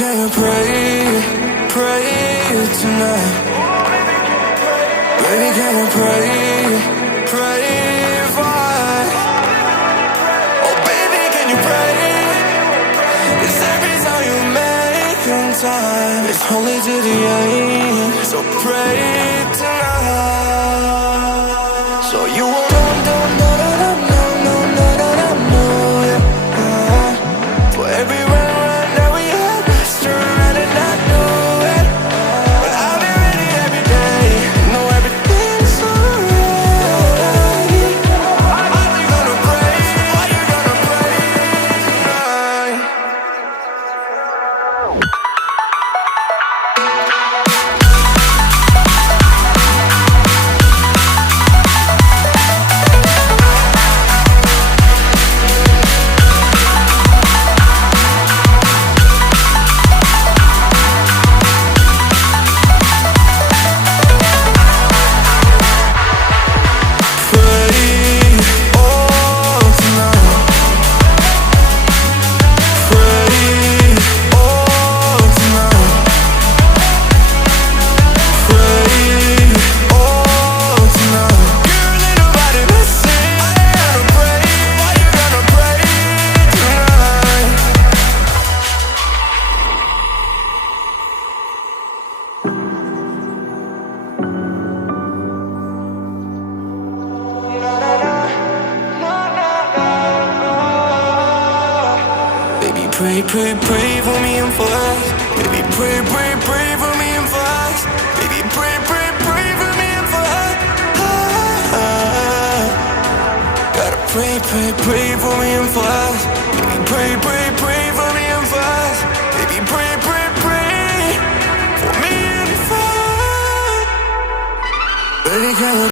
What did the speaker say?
can you pray tonight? Baby, can you pray for us? Oh baby, can you pray? It's every time you make in time. It's only to the end, so pray tonight. So you won't for every run that we had, just around and I knew it. But I'll be ready every day, know everything's alright. Are you gonna pray? Are you gonna pray tonight? Pray for me and for us. Baby, pray for me and for us. Baby, pray for me and for us. Gotta pray for me and for us. Baby, pray for me and for us. Baby, pray for me and for us. Baby, can you